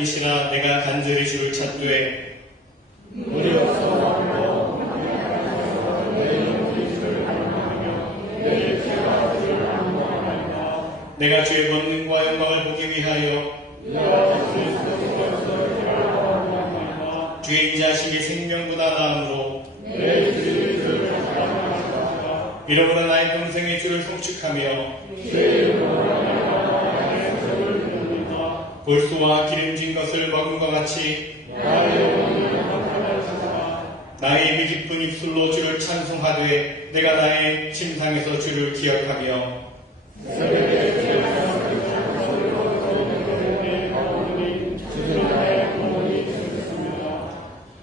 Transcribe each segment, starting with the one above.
하나님이시라 내가 간절히 주를 찾되 내가 주의 권능과 영광을 보기 위하여 주의 인자하심이 생명보다 나음으로 이러므로 나의 평생의 주를 송축하며 볼수와 기름진 것을 먹음과 같이 나의 입이 깊은 입술로 주를 찬송하되 내가 나의 침상에서 주를 기억하며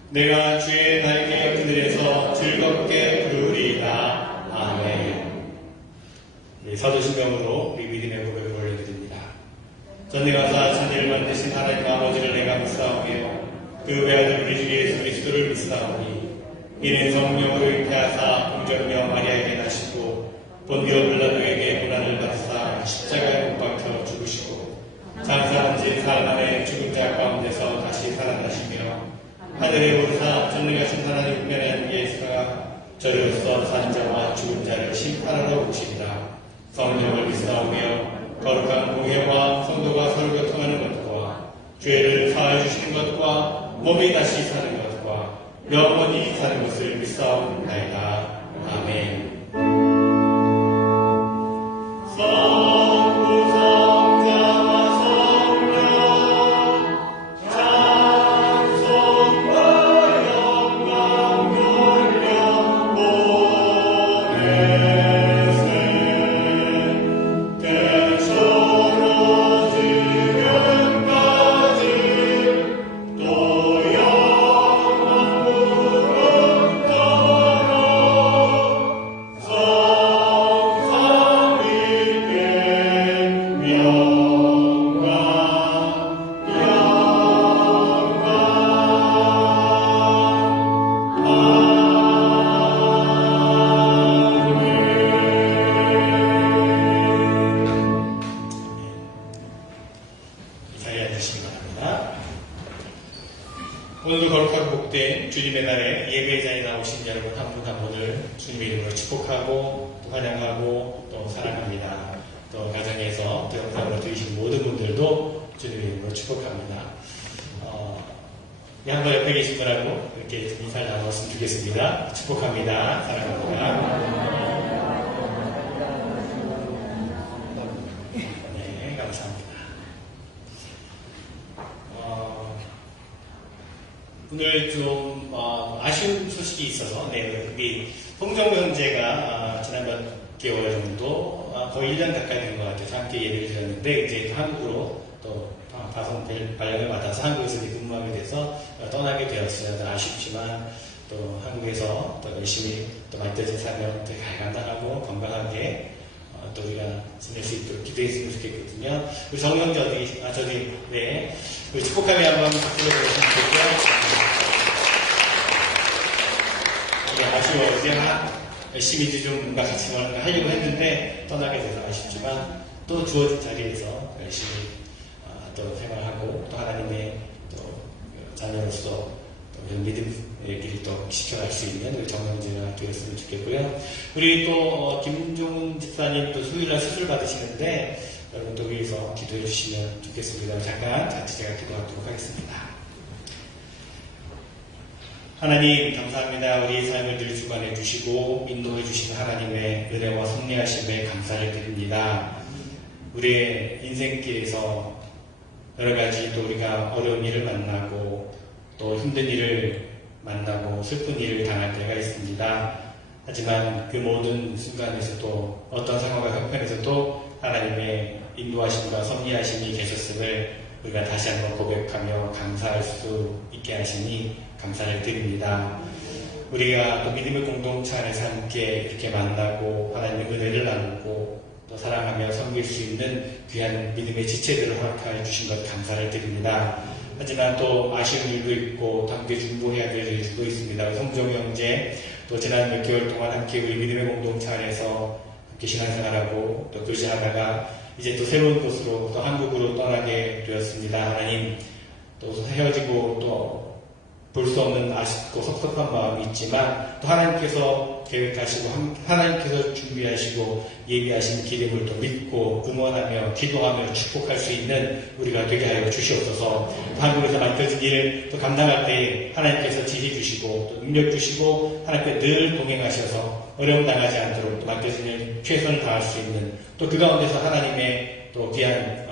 내가 주의 나에게 그늘에서 즐겁게 부르리이다. 아멘. 사도신경으로 우리 믿음의 고백을 올려드립니다. 전에 가사 천지를 만드신 하나님 아버지를 내가 믿사오며 그 외아들 우리 주 예수 그리스도를 믿사오니 이는 성령으로 잉태하사 공전녀 마리아에게 나시고 본디오 빌라도에게 고난을 받으사 십자가에 못 박혀 죽으시고 장사한 지 사흘 만에 죽은 자 가운데서 다시 살아나시며 하늘에 오르사 전능하신 하나님 분명한 예수가 저리로서 산 자와 죽은 자를 심판하러 오시리라. 성령을 믿사오며 거룩한 공회와 성도가 서로 교통하는 것과 죄를 사하여 주시는 것과 몸이 다시 사는 것과 영원히 사는 것을 믿사옵나이다. 아멘. 오늘도 거룩하고 복된 주님의 날에 예배의 자리에 나오신 여러분 한 분 한 분을 주님의 이름으로 축복하고 또 환영하고 또 사랑합니다. 또 가정에서 또 영상으로 들으신 모든 분들도 주님의 이름으로 축복합니다. 한번 옆에 계신 분하고 이렇게 인사를 나눴으면 좋겠습니다. 축복합니다. 사랑합니다. 네, 감사합니다. 오늘 좀 아쉬운 소식이 있어서 우리 홍정구 형제가 지난번 개월 정도 거의 1년 가까이 된 것 같아요. 함께 예배를 드렸는데 이제 한국으로 또 파송될 발령을 받아서 한국에서 근무하게 돼서 떠나게 되었어요. 아쉽지만 또 한국에서 또 열심히 또 맡겨진 사명 잘 감당하고 건강하게 또 우리가 지낼 수 있도록 기도했으면 좋겠거든요. 우리 정형제 우리 축복하며 한번 박수를 드렸으면 좋겠고요. 아쉬워서 열심히 좀 뭔가 같이 뭔가 하려고 했는데 떠나게 돼서 아쉽지만 또 주어진 자리에서 열심히 또 생활하고 또 하나님의 또 자녀로서 또 이런 믿음의 길을 또 지켜갈 수 있는 우리 정형제가 되었으면 좋겠고요. 우리 또 김종훈 집사님 또 수요일날 수술 받으시는데 여러분도 위해서 기도해 주시면 좋겠습니다. 잠깐 제가 기도하도록 하겠습니다. 하나님 감사합니다. 우리의 삶을 늘 주관해 주시고 인도해 주시는 하나님의 은혜와 섭리하심에 감사를 드립니다. 우리의 인생길에서 여러 가지 또 우리가 어려운 일을 만나고 또 힘든 일을 만나고 슬픈 일을 당할 때가 있습니다. 하지만 그 모든 순간에서도 어떤 상황과 형편에서도 하나님의 인도하심과 섭리하심이 계셨음을 우리가 다시 한번 고백하며 감사할 수 있게 하시니 감사를 드립니다. 우리가 또 믿음의 공동체 안에서 함께 이렇게 만나고 하나님의 은혜를 나누고 또 사랑하며 섬길 수 있는 귀한 믿음의 지체들을 허락하여 주신 것 감사를 드립니다. 하지만 또 아쉬운 일도 있고 또 함께 중보해야 될 일도 있습니다. 성종 형제 또 지난 몇 개월 동안 함께 우리 믿음의 공동체 안에서 함께 신앙생활하고 또 교제하다가 이제 또 새로운 곳으로 또 한국으로 떠나게 되었습니다. 하나님 또 헤어지고 또 볼 수 없는 아쉽고 섭섭한 마음이 있지만 또 하나님께서 계획하시고 하나님께서 준비하시고 예비하신 기름을 또 믿고 응원하며 기도하며 축복할 수 있는 우리가 되게 하여 주시옵소서. 한국에서 맡겨진 일을 또 감당할 때 하나님께서 지혜 주시고 또 능력 주시고 하나님께 늘 동행하셔서 어려움 당하지 않도록 또 맡겨진 일 최선을 다할 수 있는 또 그 가운데서 하나님의 또 귀한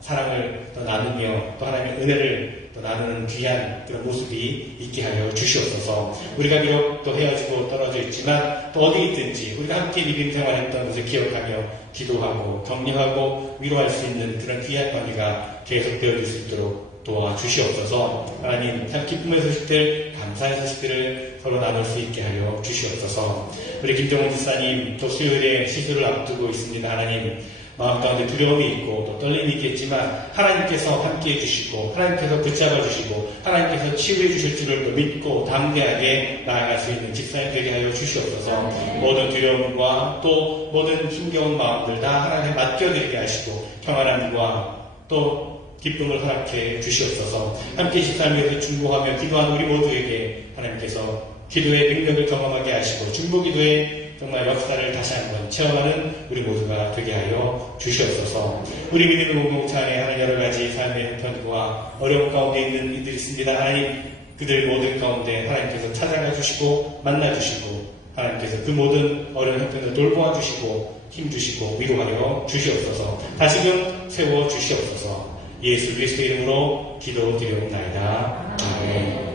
사랑을 또 나누며 또 하나님의 은혜를 또 나누는 귀한 그런 모습이 있게 하여 주시옵소서. 우리가 비록 또 헤어지고 떨어져 있지만 또 어디 있든지 우리가 함께 믿음 생활했던 것을 기억하며 기도하고 격려하고 위로할 수 있는 그런 귀한 관계가 계속되어질 수 있도록 도와주시옵소서. 하나님 참 기쁨의 소식들 감사의 소식들을 서로 나눌 수 있게 하여 주시옵소서. 우리 김정훈 집사님 또 수요일에 시술을 앞두고 있습니다. 하나님 마음 가운데 두려움이 있고 또 떨림이 있겠지만 하나님께서 함께해 주시고 하나님께서 붙잡아 주시고 하나님께서 치유해 주실 줄을 또 믿고 담대하게 나아갈 수 있는 집사님 되게 하여 주시옵소서. 모든 두려움과 또 모든 힘겨운 마음들 다 하나님께 맡겨드리게 하시고 평안함과 또 기쁨을 허락해 주시옵소서. 함께 집사님 위해서 중보하며 기도하는 우리 모두에게 하나님께서 기도의 능력을 경험하게 하시고 중보기도의 정말 역사를 다시 한번 체험하는 우리 모두가 되게 하여 주시옵소서. 우리 믿음의 공동체 안에 하는 여러 가지 삶의 형편과 어려움 가운데 있는 이들이 있습니다. 하나님 그들 모든 가운데 하나님께서 찾아가 주시고 만나 주시고 하나님께서 그 모든 어려운 형편을 돌보아 주시고 힘 주시고 위로하여 주시옵소서. 다시금 세워 주시옵소서. 예수 그리스도 이름으로 기도드리옵나이다. 아멘.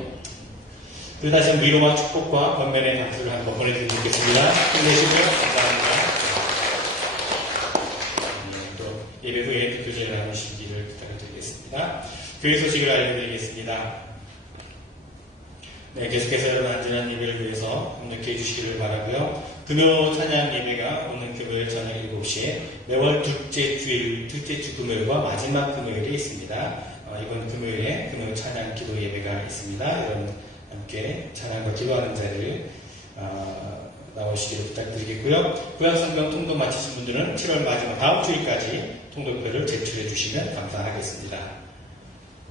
그리고 다시 한번 위로와 축복과 권면의 박수를 한번 보내드리겠습니다. 힘내시고요. 감사합니다. 또 예배 후에 교제를 나누시기를 부탁드리겠습니다. 교회 소식을 알려드리겠습니다. 네, 계속해서 여러분 안전한 예배를 위해서 협력해 주시기를 바라고요. 금요 찬양 예배가 오는 금요일 저녁 7시에 매월 둘째 주 금요일과 마지막 금요일에 있습니다. 이번 금요일에 금요 찬양 기도 예배가 있습니다. 여러분 함께 찬양과 기도하는 자리를 나오시기를 부탁드리겠고요. 구약성경 통도 마치신 분들은 7월 마지막 다음 주일까지 통도표를 제출해 주시면 감사하겠습니다.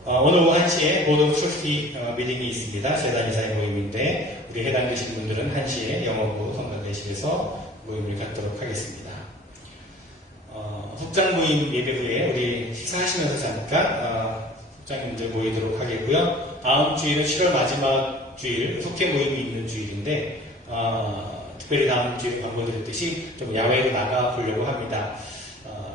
오늘 오후 1시에 모든 트러스티 미팅이 있습니다. 재단 이사의 모임인데 우리 해당되신 분들은 1시에 영어부 성관대실에서 모임을 갖도록 하겠습니다. 속장 모임 예배 후에 우리 식사하시면서 잠깐 속장님들 모이도록 하겠고요. 다음 주일은 7월 마지막 주일 속회 모임이 있는 주일인데 특별히 다음 주에 광고드렸듯이 좀 야외로 나가 보려고 합니다.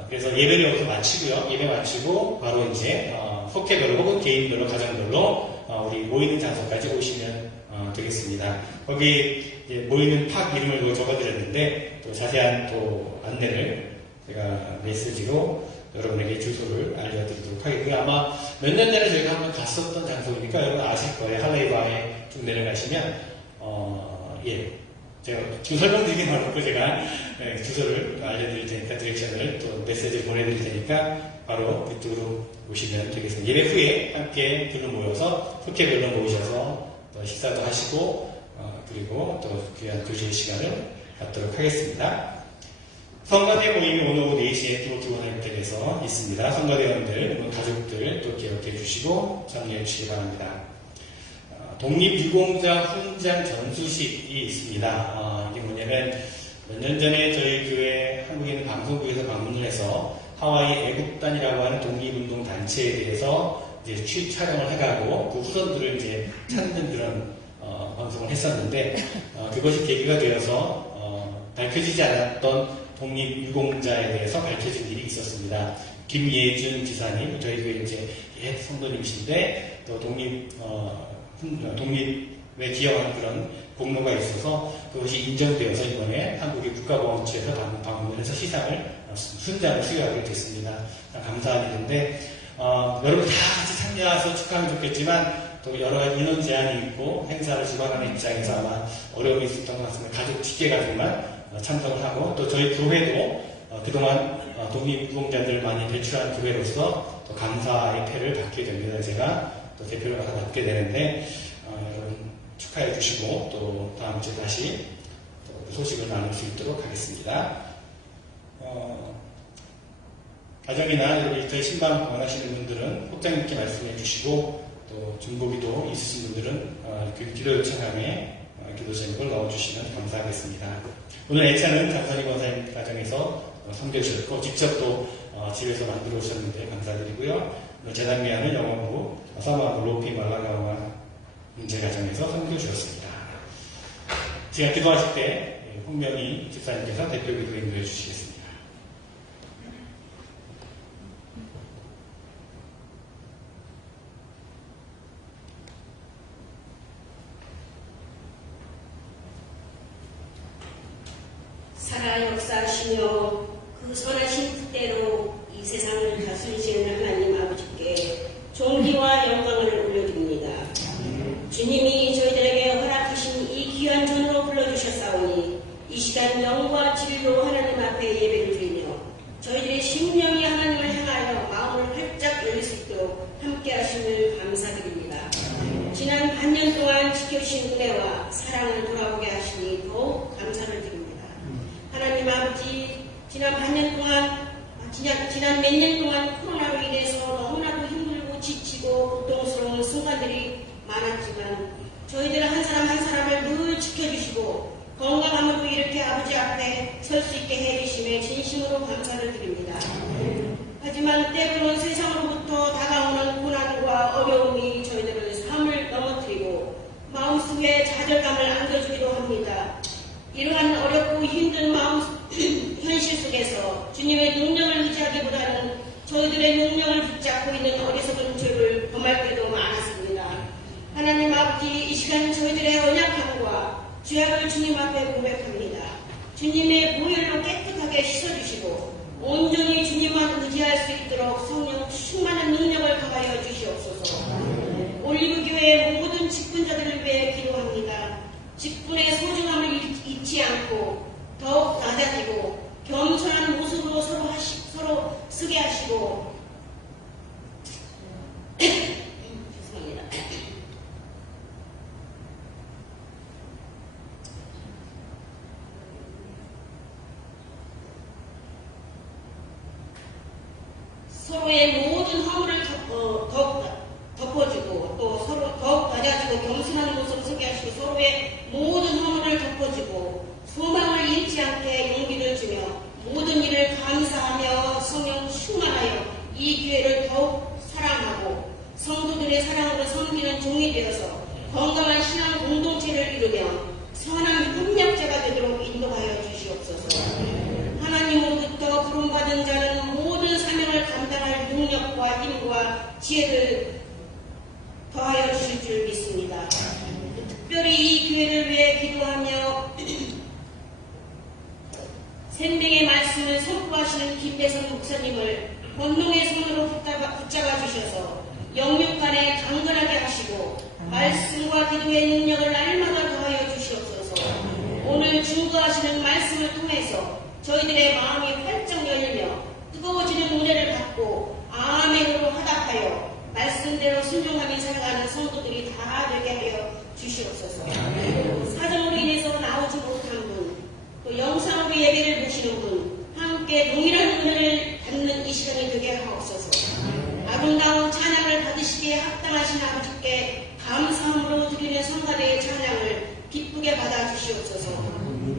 그래서 예배를 여기서 마치고요. 예배 마치고 바로 이제 속회별로 혹은 개인별로 가정별로 우리 모이는 장소까지 오시면 되겠습니다. 거기 모이는 팍 이름을 적어드렸는데 또 자세한 또 안내를 제가 메시지로 여러분에게 주소를 알려드리도록 하겠고요. 아마 몇 년 전에 저희가 한번 갔었던 장소이니까 여러분 아실 거예요. 할레이바에 쭉 내려가시면 제가 좀 설명드리긴 어렵고 제가 주소를 알려드릴 테니까 디렉션을 또 메시지를 보내드릴 테니까 바로 그쪽으로 오시면 되겠습니다. 예배 후에 함께 둘러 모여서 속회별로 모이셔서 또 식사도 하시고 그리고 또 귀한 교제의 시간을 갖도록 하겠습니다. 성가대 모임이 오늘 오후 4시에 기독교원회댁에서 있습니다. 성가대원들, 가족들 또 기억해 주시고 참여해 주시기 바랍니다. 독립유공자 훈장 전수식이 있습니다. 이게 뭐냐면 몇 년 전에 저희 교회 한국에 있는 방송국에서 방문을 해서 하와이 애국단이라고 하는 독립운동 단체에 대해서 이제 촬영을 해가고 그 후손들을 이제 찾는 그런 방송을 했었는데 그것이 계기가 되어서 밝혀지지 않았던 독립유공자에 대해서 밝혀진 일이 있었습니다. 김예준 지사님, 저희 교회 이제 옛 성도님이신데 또 독립에 기여하는 그런 공로가 있어서 그것이 인정되어서 이번에 한국의 국가보훈처에서 방문을 해서 시상을 훈장을 수여하게 됐습니다. 감사한 일인데 여러분 다 같이 참여해서 축하하면 좋겠지만 또 여러 가지 인원 제한이 있고 행사를 주관하는 입장에서 아마 어려움이 있었던 것 같습니다. 가족 10개가족만 참석을 하고 또 저희 교회도 그동안 독립유공자들 많이 배출한 교회로서 또 감사의 패를 받게 됩니다. 제가 또 대표를 맡게 되는데 여러분 축하해 주시고 또 다음 주에 다시 또 그 소식을 나눌 수 있도록 하겠습니다. 가정이나 일터에 신방 원하시는 분들은 혹장님께 말씀해 주시고 또 중보기도 있으신 분들은 기도 요청함에 기도 제목을 넣어주시면 감사하겠습니다. 오늘 애차는 장선희 권사님 가정에서 섬겨주셨고 직접 또 집에서 만들어 오셨는데 감사드리고요. 재단미하는 영원부 사마부 로피 말라가와 문제가정에서 섬겨주셨습니다. 제가 기도하실 때 홍명희 집사님께서 대표기도 인도해 주시겠습니다. 살아 역사하시며 그 선하신 뜻대로 이 세상을 다스리시는 하나님 아버지께 존귀와 영광을 올려드립니다. 주님이 저희들에게 허락하신 이 귀한 전으로 불러주셨사오니 이 시간 영과 진리로 하나님 앞에 예배를 드리며 저희들의 심령이 하나님을 향하여 마음을 활짝 열릴 수 있도록 함께 하심을 감사드립니다. 지난 반년 동안 지켜주신 은혜와 사랑을 돌아보게 하시니 더욱 감사를 드립니다. 하나님 아버지, 지난 반년 동안, 지난 몇 년 동안 코로나로 인해서 너무나도 힘들고 지치고 고통스러운 순간들이 많았지만 저희들 한 사람 한 사람을 늘 지켜주시고 건강함으로 이렇게 아버지 앞에 설 수 있게 해주심에 진심으로 감사를 드립니다. 하지만 때로는 세상으로부터 다가오는 고난과 어려움이 저희들의 삶을 넘어뜨리고 마음속에 좌절감을 안겨주기도 합니다. 이러한 어렵고 힘든 마음 현실 속에서 주님의 능력을 의지하기보다는 저희들의 능력을 붙잡고 있는 어리석은 죄를 범할 때도 많았습니다. 하나님 아버지, 이 시간 저희들의 연약함과 죄악을 주님 앞에 고백합니다. 주님의 보혈로 깨끗하게 씻어주시고 온전히 주님만 의지할 수 있도록 성령 충만한 능력을 가하여 주시옵소서. 올리브교회의 모든 직분자들을 위해 기도합니다. 직분의 소중함을 잊지 않고 더욱 낮아지고 겸손한 모습으로 서로 쓰게 하시고 죄송합니다. 서로의 모든 허물을 더욱 덮어주고 또 서로 더욱 낮아지고 겸손한 모습을 쓰게 하시고 서로의 모든 허물을 덮어주고 소망을 잃지 않게 용기를 주며 모든 일을 감사하며 성령 충만하여 이 기회를 더욱 사랑하고 성도들의 사랑으로 섬기는 종이 되어서 건강한 신앙 공동체를 이루며 선한 협력자가 되도록 인도하여 주시옵소서. 하나님으로부터 부름받은 자는 모든 사명을 감당할 능력과 힘과 지혜를 더하여 주실 줄 믿습니다. 특별히 이 기회를 위해 기도하며 생명의 말씀을 선포하시는 김대성 목사님을 권능의 손으로 붙잡아 주셔서 영육간에 강건하게 하시고 말씀과 기도의 능력을 날마다 더하여 주시옵소서. 오늘 증거하시는 말씀을 통해서 저희들의 마음이 활짝 열리며 뜨거워지는 은혜를 받고 아멘으로 화답하여 말씀대로 순종하며 살아가는 성도들이 다 되게 하여 주시옵소서. 사정으로 인해서 나오지 못한 분, 또 영상으로 예배를 보시는 분, 함께 동일한 은혜를 받는 이 시간이 되게 하옵소서. 아름다운 찬양을 받으시기에 합당하신 아버지께 감사함으로 드리는 성가대의 찬양을 기쁘게 받아주시옵소서.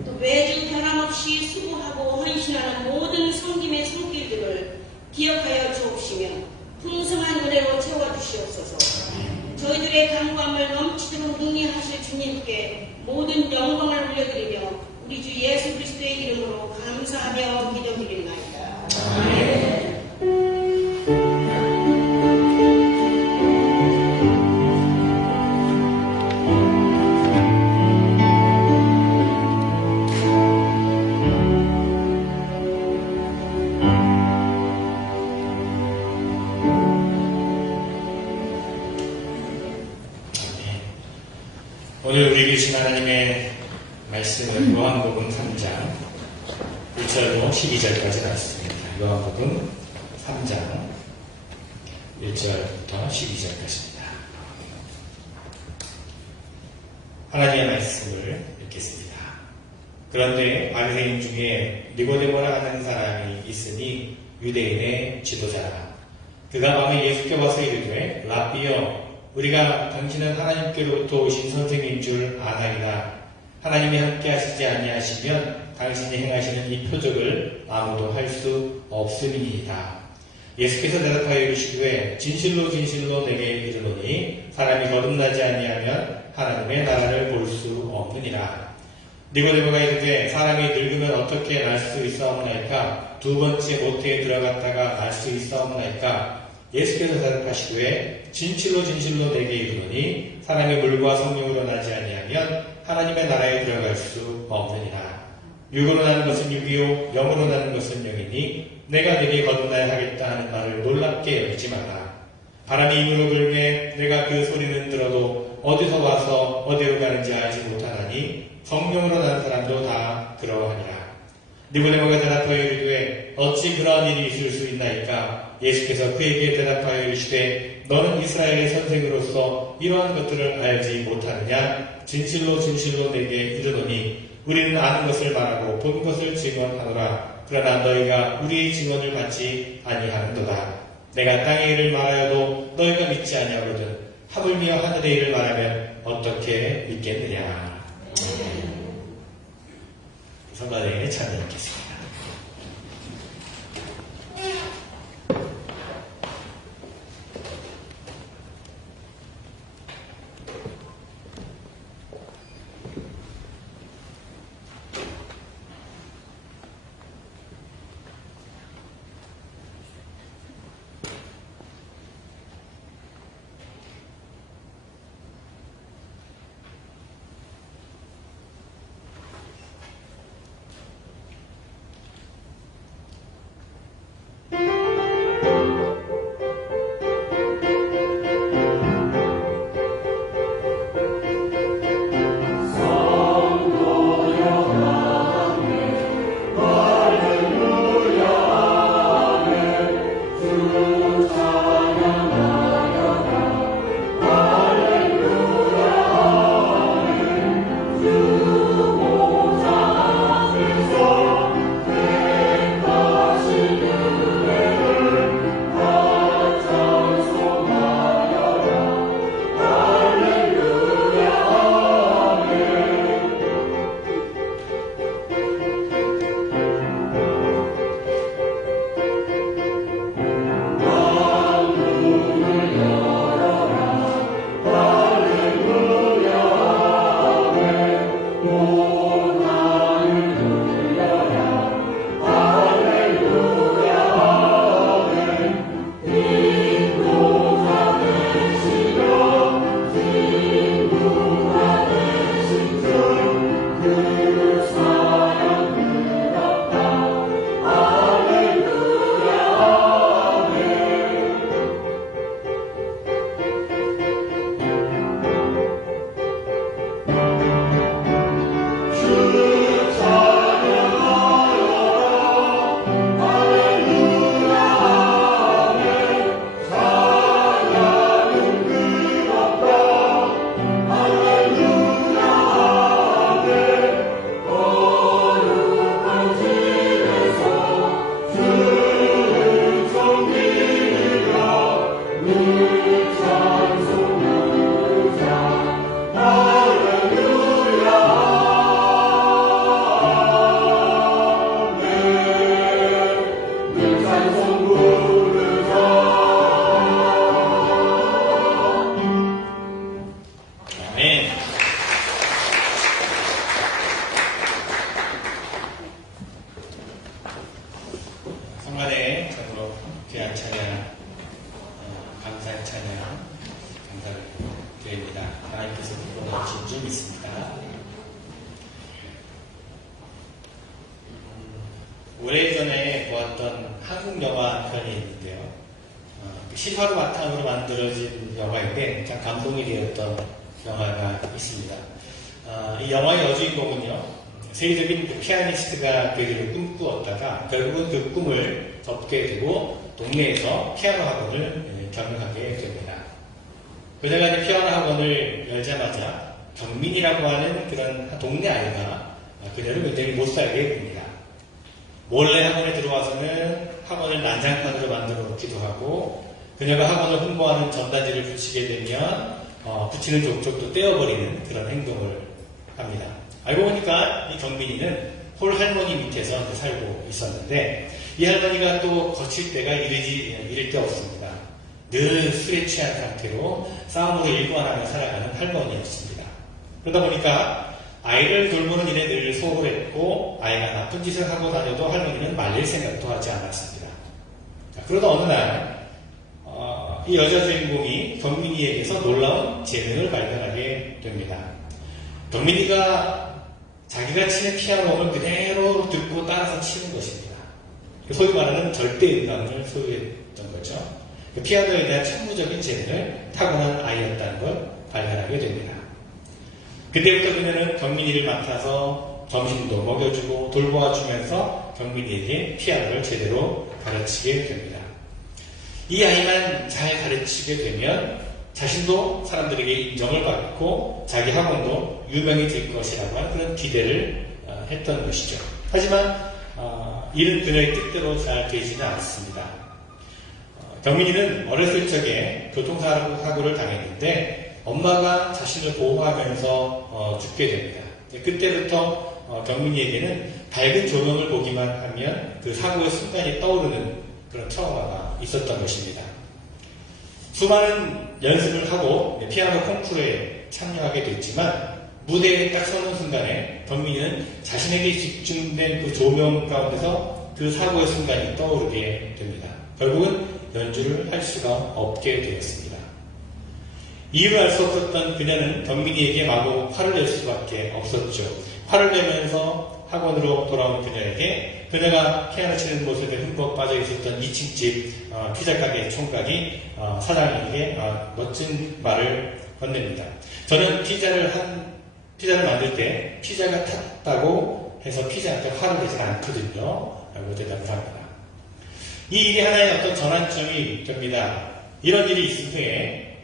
또 매주 변함없이 수고하고 헌신하는 모든 섬김의 손길들을 기억하여 주옵시며 풍성한 은혜로 채워주시옵소서. 저희들의 간구함을 넘치도록 능히하실 주님께 모든 영광을 올려드리며 우리 주 예수 그리스도의 이름으로 감사하며 기도드리나이다. 아멘. 오늘 우리 계신 하나님의 말씀은 요한복음 3장 1절로 12절까지 나왔습니다. 요한복음 3장 1절부터 12절까지입니다. 하나님의 말씀을 읽겠습니다. 그런데 바리새인 중에 니고데모라 하는 사람이 있으니 유대인의 지도자라. 그가 밤에 예수께 와서 이르되 라비여 우리가 당신은 하나님께로부터 오신 선생인 줄 아나이다. 하나님이 함께 하시지 아니하시면 당신이 행하시는 이 표적을 아무도 할 수 없음이니이다. 예수께서 대답하여 이르시되 진실로 진실로 내게 이르노니 사람이 거듭나지 아니하면 하나님의 나라를 볼 수 없느니라. 니고데모가 이르되 사람이 늙으면 어떻게 날 수 있사옵나이까? 두 번째 모태에 들어갔다가 날 수 있사옵나이까? 예수께서 대답하시되 진실로 진실로 내게 이르노니 사람이 물과 성령으로 나지 아니하면 하나님의 나라에 들어갈 수 없느니라. 육으로 나는 것은 육이요 영으로 나는 것은 영이니 내가 내게 거듭나야 하겠다 하는 말을 놀랍게 여기지 마라. 바람이 입으로 불매 내가 그 소리는 들어도 어디서 와서 어디로 가는지 알지 못하나니 성령으로 나는 사람도 다 그러하니라. 니고데모가 대답하여 이르되 어찌 그러한 일이 있을 수 있나이까? 예수께서 그에게 대답하여 이르시되 너는 이스라엘의 선생으로서 이러한 것들을 알지 못하느냐? 진실로 진실로 내게 이르노니 우리는 아는 것을 말하고 본 것을 증언하노라. 그러나 너희가 우리의 증언을 받지 아니하는도다. 내가 땅의 일을 말하여도 너희가 믿지 아니하거든 하물며 하늘의 일을 말하면 어떻게 믿겠느냐. 성가대에 참여하겠습니다. 오래전에 보았던 한국 영화 편이 있는데요. 실화를 바탕으로 만들어진 영화인데 참 감동이 되었던 영화가 있습니다. 이 영화의 여주인공은요, 세계적인 그 피아니스트가 되기를 꿈꾸었다가 결국은 그 꿈을 접게 되고 동네에서 피아노 학원을 경영하게 됩니다. 그녀가 이제 피아노 학원을 열자마자 경민이라고 하는 그런 동네 아이가 그녀를 굉장히 못살게 됩니다. 몰래 학원에 들어와서는 학원을 난장판으로 만들어 놓기도 하고, 그녀가 학원을 홍보하는 전단지를 붙이게 되면 붙이는 족족도 떼어버리는 그런 행동을 합니다. 알고 보니까 이 경민이는 홀 할머니 밑에서 살고 있었는데, 이 할머니가 또 거칠 때가 이를 데 없습니다. 늘 술에 취한 상태로 싸움으로 일관하며 살아가는 할머니였습니다. 그러다 보니까 아이를 돌보는 일에 늘 소홀했고, 아이가 나쁜 짓을 하고 다녀도 할머니는 말릴 생각도 하지 않았습니다. 그러다 어느 날 이 여자 주인공이 경민이에게서 놀라운 재능을 발견하게 됩니다. 경민이가 자기가 치는 피아노를 그대로 듣고 따라서 치는 것입니다. 소위 말하는 절대음감을 소유했던 거죠. 피아노에 대한 천부적인 재능을 타고난 아이였다는 걸 발견하게 됩니다. 그때부터 그녀는 경민이를 맡아서 점심도 먹여주고 돌보아주면서 경민이에게 피아노를 제대로 가르치게 됩니다. 이 아이만 잘 가르치게 되면 자신도 사람들에게 인정을 받고 자기 학원도 유명해질 것이라고 하는 그런 기대를 했던 것이죠. 하지만 일은 그녀의 뜻대로 잘 되지는 않습니다. 경민이는 어렸을 적에 교통사고를 당했는데 엄마가 자신을 보호하면서 죽게 됩니다. 그때부터 경민이에게는 밝은 조명을 보기만 하면 그 사고의 순간이 떠오르는 그런 트라우마가 있었던 것입니다. 수많은 연습을 하고 피아노 콩쿠르에 참여하게 됐지만 무대에 딱 서는 순간에 경민이는 자신에게 집중된 그 조명 가운데서 그 사고의 순간이 떠오르게 됩니다. 결국은 연주를 할 수가 없게 되었습니다. 이유를 알 수 없었던 그녀는 경민이에게 마구 화를 낼 수밖에 없었죠. 화를 내면서 학원으로 돌아온 그녀에게 그녀가 피아노 치는 모습에 흠뻑 빠져 있었던 2층 집 피자 가게 총각이 사장님에게 멋진 말을 건넵니다. 저는 피자를 만들 때 피자가 탔다고 해서 피자한테 화를 내지 않거든요. 라고 대답을 합니다. 이 일이 하나의 어떤 전환점이 됩니다. 이런 일이 있은 후에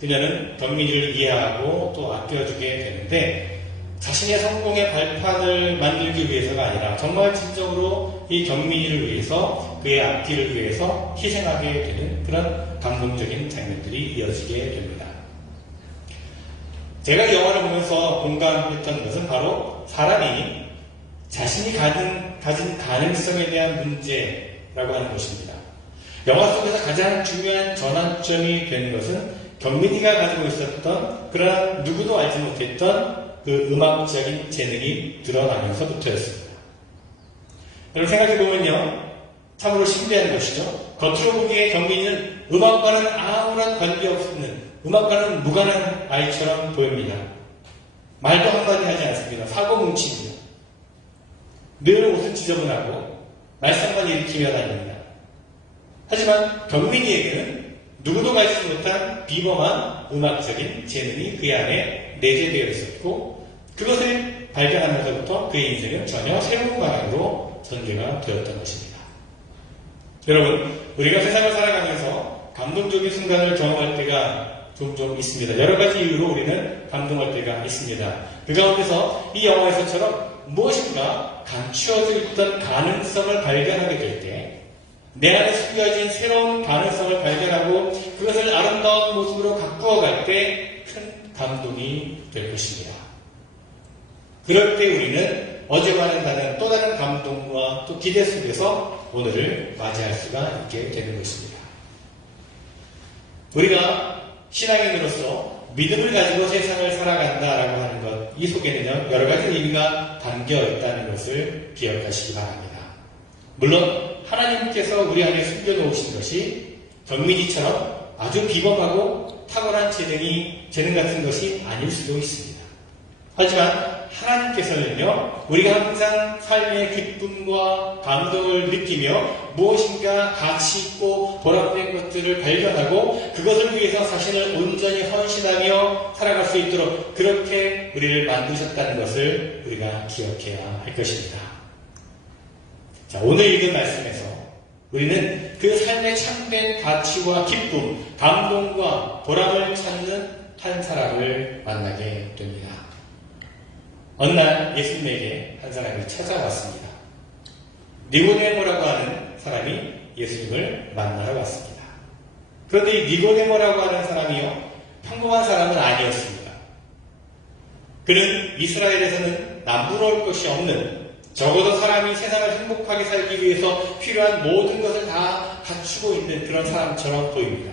그녀는 경민이를 이해하고 또 아껴주게 되는데, 자신의 성공의 발판을 만들기 위해서가 아니라 정말 진정으로 이 경민이를 위해서, 그의 앞길을 위해서 희생하게 되는 그런 감동적인 장면들이 이어지게 됩니다. 제가 이 영화를 보면서 공감했던 것은 바로 사람이 자신이 가진 가능성에 대한 문제라고 하는 것입니다. 영화 속에서 가장 중요한 전환점이 되는 것은 경민이가 가지고 있었던, 그러나 누구도 알지 못했던 그 음악적인 재능이 드러나면서부터였습니다. 여러분 생각해보면요, 참으로 신기한 것이죠. 겉으로 보기에 경민이는 음악과는 아무런 관계없는, 음악과는 무관한 아이처럼 보입니다. 말도 한마디 하지 않습니다. 사고 뭉칩니다. 늘 옷은 지저분하고 말썽만 일으키며 다닙니다. 하지만 경민이에게는 누구도 가지지 못한 비범한 음악적인 재능이 그의 안에 내재되어 있었고, 그것을 발견하면서부터 그의 인생은 전혀 새로운 방향으로 전개가 되었던 것입니다. 여러분, 우리가 세상을 살아가면서 감동적인 순간을 경험할 때가 종종 있습니다. 여러 가지 이유로 우리는 감동할 때가 있습니다. 그 가운데서 이 영화에서처럼 무엇인가 감추어져 있던 가능성을 발견하게 될 때, 내 안에 숨겨진 새로운 가능성을 발견하고 그것을 아름다운 모습으로 가꾸어갈 때 큰 감동이 될 것입니다. 그럴 때 우리는 어제와는 다른 또 다른 감동과 또 기대 속에서 오늘을 맞이할 수가 있게 되는 것입니다. 우리가 신앙인으로서 믿음을 가지고 세상을 살아간다라고 하는 것, 이 속에는요, 여러 가지 의미가 담겨 있다는 것을 기억하시기 바랍니다. 물론 하나님께서 우리 안에 숨겨놓으신 것이 경민이처럼 아주 비범하고 탁월한 재능 같은 것이 아닐 수도 있습니다. 하지만 하나님께서는요, 우리가 항상 삶의 기쁨과 감동을 느끼며 무엇인가 가치 있고 보람된 것들을 발견하고 그것을 위해서 자신을 온전히 헌신하며 살아갈 수 있도록 그렇게 우리를 만드셨다는 것을 우리가 기억해야 할 것입니다. 자, 오늘 읽은 말씀에서 우리는 그 삶의 참된 가치와 기쁨, 감동과 보람을 찾는 한 사람을 만나게 됩니다. 어느 날 예수님에게 한 사람이 찾아왔습니다. 니고데모라고 하는 사람이 예수님을 만나러 왔습니다. 그런데 이 니고데모라고 하는 사람이요, 평범한 사람은 아니었습니다. 그는 이스라엘에서는 남부러울 것이 없는, 적어도 사람이 세상을 행복하게 살기 위해서 필요한 모든 것을 다 갖추고 있는 그런 사람처럼 보입니다.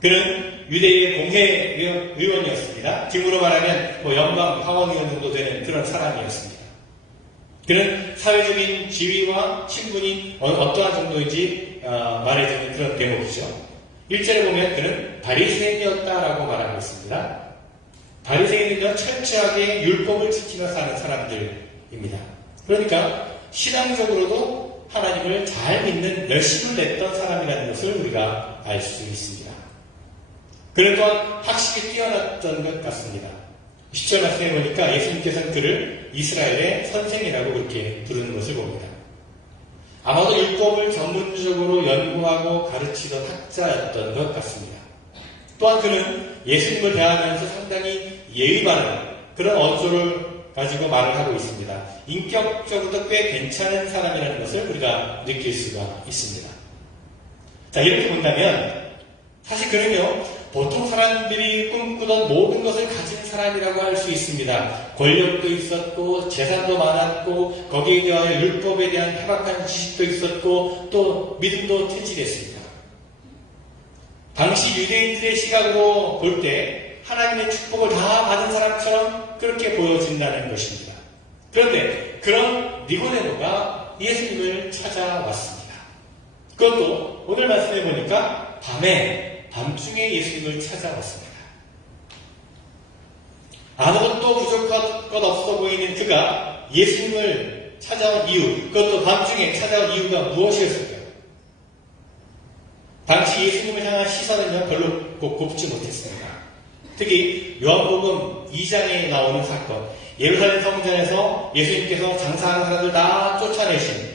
그는 유대의 공회 의원이었습니다. 지금으로 말하면 연방 하원의원 정도 되는 그런 사람이었습니다. 그는 사회적인 지위와 신분이 어떠한 정도인지 말해주는 그런 대목이죠. 1절에 보면 그는 바리새인이었다라고 말하고 있습니다. 바리새인은요, 철저하게 율법을 지키며 사는 사람들입니다. 그러니까 신앙적으로도 하나님을 잘 믿는 열심을 냈던 사람이라는 것을 우리가 알 수 있습니다. 그는 또한 학식이 뛰어났던 것 같습니다. 10절 말씀에 보니까 예수님께서는 그를 이스라엘의 선생이라고 그렇게 부르는 것을 봅니다. 아마도 율법을 전문적으로 연구하고 가르치던 학자였던 것 같습니다. 또한 그는 예수님을 대하면서 상당히 예의 바른 그런 어조를 가지고 말을 하고 있습니다. 인격적으로도 꽤 괜찮은 사람이라는 것을 우리가 느낄 수가 있습니다. 자, 이렇게 본다면 사실 그는요, 보통 사람들이 꿈꾸던 모든 것을 가진 사람이라고 할 수 있습니다. 권력도 있었고, 재산도 많았고, 거기에 대하여 율법에 대한 해박한 지식도 있었고, 또 믿음도 튼실했습니다. 당시 유대인들의 시각으로 볼 때 하나님의 축복을 다 받은 사람처럼 그렇게 보여진다는 것입니다. 그런데 그런 니고데모가 예수님을 찾아왔습니다. 그것도 오늘 말씀해 보니까 밤중에 예수님을 찾아왔습니다. 아무것도 부족할 것 없어 보이는 그가 예수님을 찾아온 이유, 그것도 밤중에 찾아온 이유가 무엇이었을까요? 당시 예수님을 향한 시선은요, 별로 곱지 못했습니다. 특히 요한복음 2장에 나오는 사건, 예루살렘 성전에서 예수님께서 장사하는 사람들 다 쫓아내신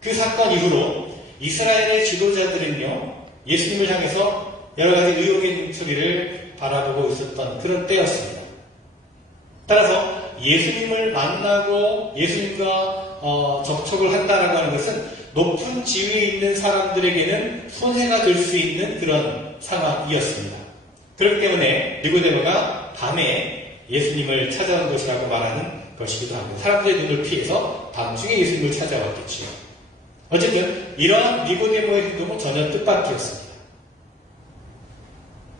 그 사건 이후로 이스라엘의 지도자들은요, 예수님을 향해서 여러 가지 의혹의 소리를 바라보고 있었던 그런 때였습니다. 따라서 예수님을 만나고 예수님과 접촉을 한다라고 하는 것은 높은 지위에 있는 사람들에게는 손해가 될 수 있는 그런 상황이었습니다. 그렇기 때문에 니고데모가 밤에 예수님을 찾아온 것이라고 말하는 것이기도 합니다. 사람들의 눈을 피해서 밤중에 예수님을 찾아왔겠지요. 어쨌든 이러한 니고데모의 행동은 전혀 뜻밖이었습니다.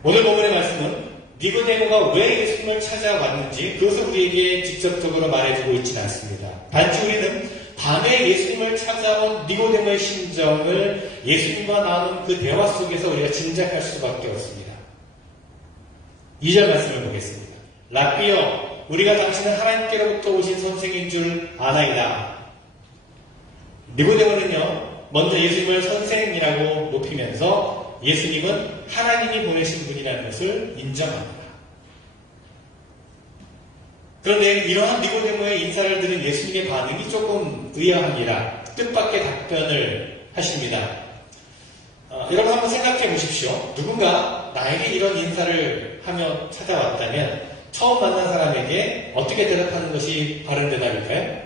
오늘 본문의 말씀은 니고데모가 왜 예수님을 찾아왔는지 그것을 우리에게 직접적으로 말해주고 있지는 않습니다. 단지 우리는 밤에 예수님을 찾아온 니고데모의 심정을 예수님과 나눈 그 대화 속에서 우리가 짐작할 수밖에 없습니다. 2절 말씀을 보겠습니다. 라삐여, 우리가 당신은 하나님께로부터 오신 선생인 줄 아나이다. 니고데모는요, 먼저 예수님을 선생이라고 높이면서 예수님은 하나님이 보내신 분이라는 것을 인정합니다. 그런데 이러한 니고데모의 인사를 들은 예수님의 반응이 조금 의아합니다. 뜻밖의 답변을 하십니다. 여러분 한번 생각해 보십시오. 누군가 나에게 이런 인사를 하며 찾아왔다면 처음 만난 사람에게 어떻게 대답하는 것이 바른 대답일까요?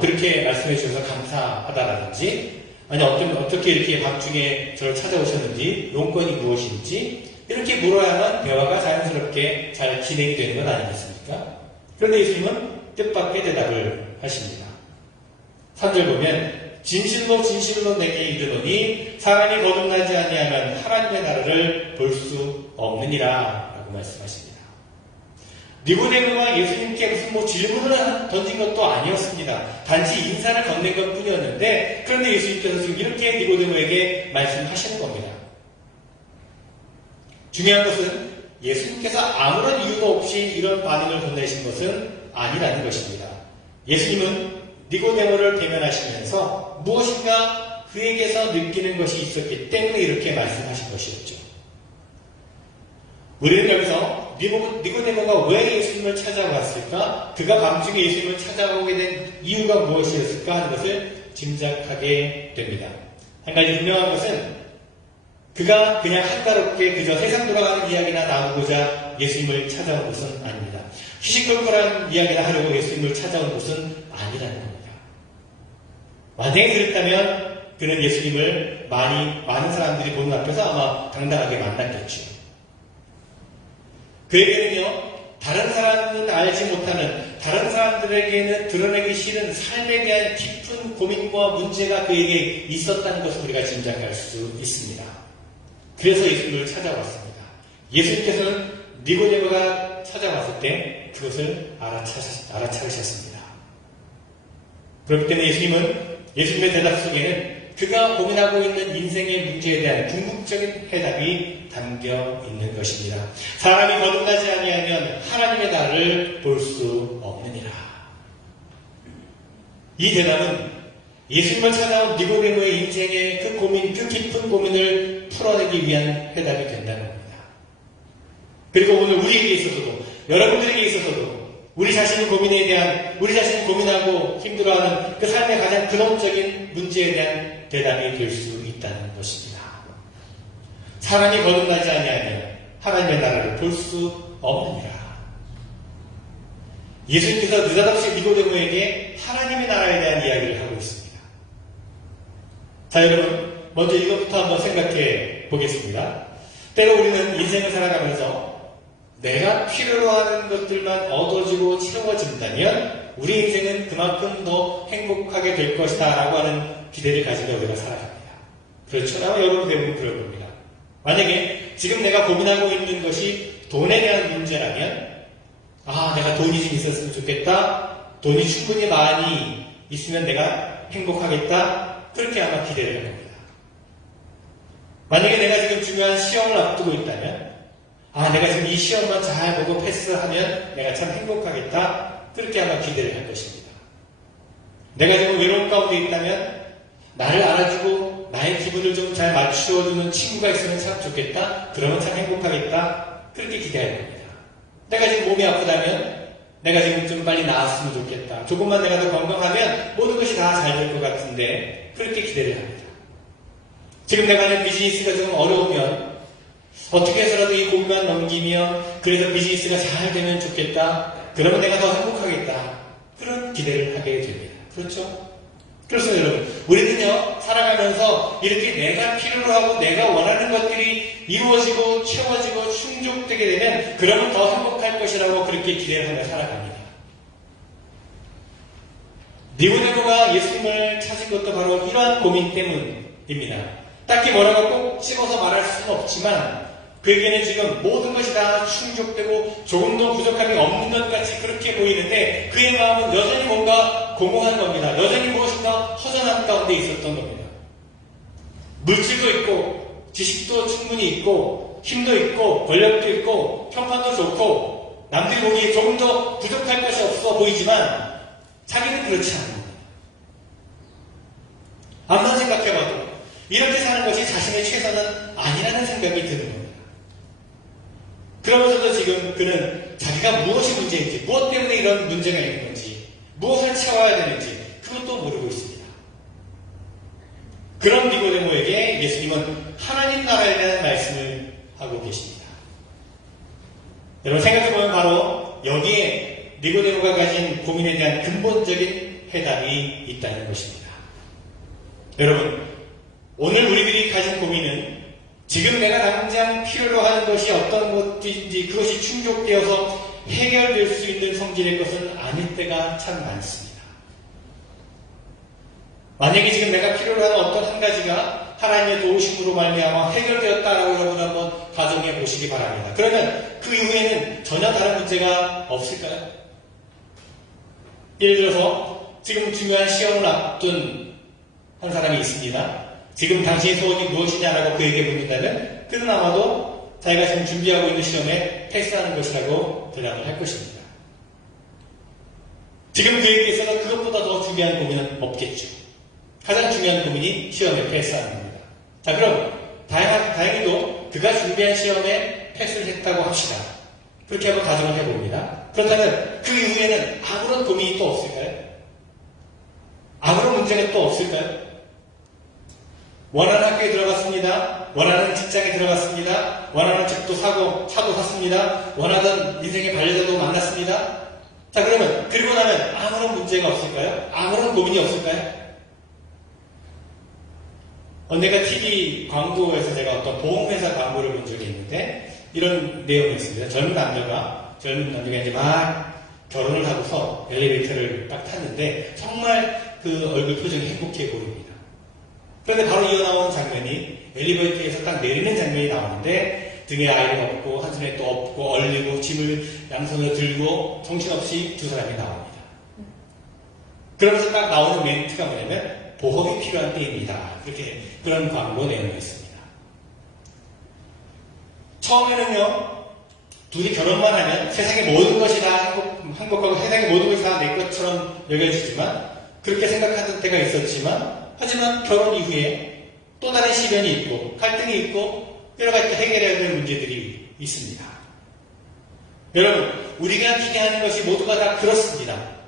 그렇게 말씀해 주셔서 감사하다라든지, 아니 어떻게 이렇게 밤중에 저를 찾아오셨는지, 용건이 무엇인지 이렇게 물어야만 대화가 자연스럽게 잘 진행이 되는 건 아니겠습니까? 그런데 예수님은 뜻밖의 대답을 하십니다. 3절 보면 진실로 진실로 내게 이르노니 사람이 거듭나지 아니하면 하나님의 나라를 볼 수 없느니라 라고 말씀하십니다. 니고데모가 예수님께 무슨 질문을 던진 것도 아니었습니다. 단지 인사를 건넨 것 뿐이었는데, 그런데 예수님께서 지금 이렇게 니고데모에게 말씀하시는 겁니다. 중요한 것은 예수님께서 아무런 이유도 없이 이런 반응을 건네신 것은 아니라는 것입니다. 예수님은 니고데모를 대면하시면서 무엇인가 그에게서 느끼는 것이 있었기 때문에 이렇게 말씀하신 것이었죠. 우리는 여기서 니고데모가 왜 예수님을 찾아왔을까? 그가 밤중에 예수님을 찾아오게 된 이유가 무엇이었을까 하는 것을 짐작하게 됩니다. 한 가지 분명한 것은 그가 그냥 한가롭게 그저 세상 돌아가는 이야기나 나누고자 예수님을 찾아온 것은 아닙니다. 시시콜콜한 이야기나 하려고 예수님을 찾아온 것은 아니라는 겁니다. 만약에 그랬다면 그는 예수님을 많은 사람들이 보는 앞에서 아마 당당하게 만났겠죠. 그에게는요, 다른 사람은 알지 못하는, 다른 사람들에게는 드러내기 싫은 삶에 대한 깊은 고민과 문제가 그에게 있었다는 것을 우리가 짐작할 수 있습니다. 그래서 예수님을 찾아왔습니다. 예수님께서는 니고데모가 찾아왔을 때 그것을 알아차리셨습니다. 그렇기 때문에 예수님의 대답 속에는 그가 고민하고 있는 인생의 문제에 대한 궁극적인 해답이 담겨 있는 것입니다. 사람이 거듭나지 아니하면 하나님의 나라를 볼 수 없느니라. 이 대답은 예수님을 찾아온 니고데모의 인생의 그 고민, 그 깊은 고민을 풀어내기 위한 해답이 된다는 겁니다. 그리고 오늘 우리에게 있어서도, 여러분들에게 있어서도 우리 자신의 고민에 대한, 우리 자신이 고민하고 힘들어하는 그 삶의 가장 근원적인 문제에 대한 대답이 될 수 있다는 것입니다. 사람이 거듭나지 아니하면 하나님의 나라를 볼 수 없느니라. 예수님께서 느닷없이 니고데모에게 하나님의 나라에 대한 이야기를 하고 있습니다. 자, 여러분, 먼저 이것부터 한번 생각해 보겠습니다. 때로 우리는 인생을 살아가면서 내가 필요로 하는 것들만 얻어지고 채워진다면 우리 인생은 그만큼 더 행복하게 될 것이다 라고 하는 기대를 가지고 우리가 살아갑니다. 그렇죠? 아마 여러분 대부분 그럴 겁니다. 만약에 지금 내가 고민하고 있는 것이 돈에 대한 문제라면 내가 돈이 좀 있었으면 좋겠다. 돈이 충분히 많이 있으면 내가 행복하겠다. 그렇게 아마 기대를 할 겁니다. 만약에 내가 지금 중요한 시험을 앞두고 있다면 내가 지금 이 시험만 잘 보고 패스하면 내가 참 행복하겠다. 그렇게 아마 기대를 할 것입니다. 내가 지금 외로움 가운데 있다면 나를 알아주고 나의 기분을 좀 잘 맞추어주는 친구가 있으면 참 좋겠다. 그러면 참 행복하겠다. 그렇게 기대할 겁니다. 내가 지금 몸이 아프다면 내가 지금 좀 빨리 나았으면 좋겠다. 조금만 내가 더 건강하면 모든 것이 다 잘 될 것 같은데 그렇게 기대를 합니다. 지금 내가 하는 비즈니스가 좀 어려우면 어떻게 해서라도 이 고민만 넘기면 그래서 비즈니스가 잘 되면 좋겠다. 그러면 내가 더 행복하겠다. 그런 기대를 하게 됩니다. 그렇죠? 그렇습니다, 여러분. 우리는요, 살아가면서 이렇게 내가 필요로 하고 내가 원하는 것들이 이루어지고 채워지고 충족되게 되면 그러면 더 행복할 것이라고 그렇게 기대를 하며 살아갑니다. 니고데모가 예수님을 찾은 것도 바로 이러한 고민 때문입니다. 딱히 뭐라고 꼭 집어서 말할 수는 없지만 그에게는 지금 모든 것이 다 충족되고 조금도 부족함이 없는 것 같이 그렇게 보이는데 그의 마음은 여전히 뭔가 공허한 겁니다. 여전히 무엇인가 허전한 가운데 있었던 겁니다. 물질도 있고 지식도 충분히 있고 힘도 있고 권력도 있고 평판도 좋고 남들이 보기에 조금 더 부족할 것이 없어 보이지만 자기는 그렇지 않습니다. 암만 생각해봐도 이렇게 사는 것이 자신의 최선은 아니라는 생각이 드는 겁니다. 그러면서도 지금 그는 자기가 무엇이 문제인지, 무엇 때문에 이런 문제가 있는 건지, 무엇을 채워야 되는지 그것도 모르고 있습니다. 그런 니고데모에게 예수님은 하나님 나라에 대한 말씀을 하고 계십니다. 여러분 생각해보면 바로 여기에 니고데모가 가진 고민에 대한 근본적인 해답이 있다는 것입니다. 여러분, 오늘 우리들이 가진 고민은 지금 내가 당장 필요로 하는 것이 어떤 것인지 그것이 충족되어서 해결될 수 있는 성질의 것은 아닐 때가 참 많습니다. 만약에 지금 내가 필요로 하는 어떤 한 가지가 하나님의 도우심으로 말미암아 해결되었다라고 여러분 한번 가정해 보시기 바랍니다. 그러면 그 이후에는 전혀 다른 문제가 없을까요? 예를 들어서 지금 중요한 시험을 앞둔 한 사람이 있습니다. 지금 당신의 소원이 무엇이냐라고 그에게 묻는다면 그는 아마도 자기가 지금 준비하고 있는 시험에 패스하는 것이라고 대답을 할 것입니다. 지금 그에게 있어서 그것보다 더 중요한 고민은 없겠죠. 가장 중요한 고민이 시험에 패스하는 겁니다. 자, 그럼 다행히도 그가 준비한 시험에 패스를 했다고 합시다. 그렇게 한번 가정을 해봅니다. 그렇다면 그 이후에는 아무런 고민이 또 없을까요? 아무런 문제가 또 없을까요? 원하는 학교에 들어갔습니다. 원하는 직장에 들어갔습니다. 원하는 집도 차도 샀습니다. 원하던 인생의 반려자도 만났습니다. 자, 그러면 그리고 나면 아무런 문제가 없을까요? 아무런 고민이 없을까요? 언젠가 TV 광고에서 제가 어떤 보험회사 광고를 본 적이 있는데 이런 내용이었습니다. 젊은 남자가 이제 막 결혼을 하고서 엘리베이터를 딱 탔는데 정말 그 얼굴 표정이 행복해 보입니다. 그런데 바로 이어 나오는 장면이 엘리베이터에서 딱 내리는 장면이 나오는데 등에 아이를 업고 한손에 또 업고 얼리고 짐을 양손으로 들고 정신없이 두 사람이 나옵니다. 그러면서 딱 나오는 멘트가 뭐냐면 보험이 필요한 때입니다. 그렇게 그런 광고 내용이었습니다. 처음에는요, 둘이 결혼만 하면 세상의 모든 것이 다 행복하고 세상의 모든 것이 다 내 것처럼 여겨지지만 그렇게 생각하던 때가 있었지만 하지만 결혼 이후에 또 다른 시련이 있고 갈등이 있고 여러 가지 해결해야 될 문제들이 있습니다. 여러분, 우리가 기대하는 것이 모두가 다 그렇습니다.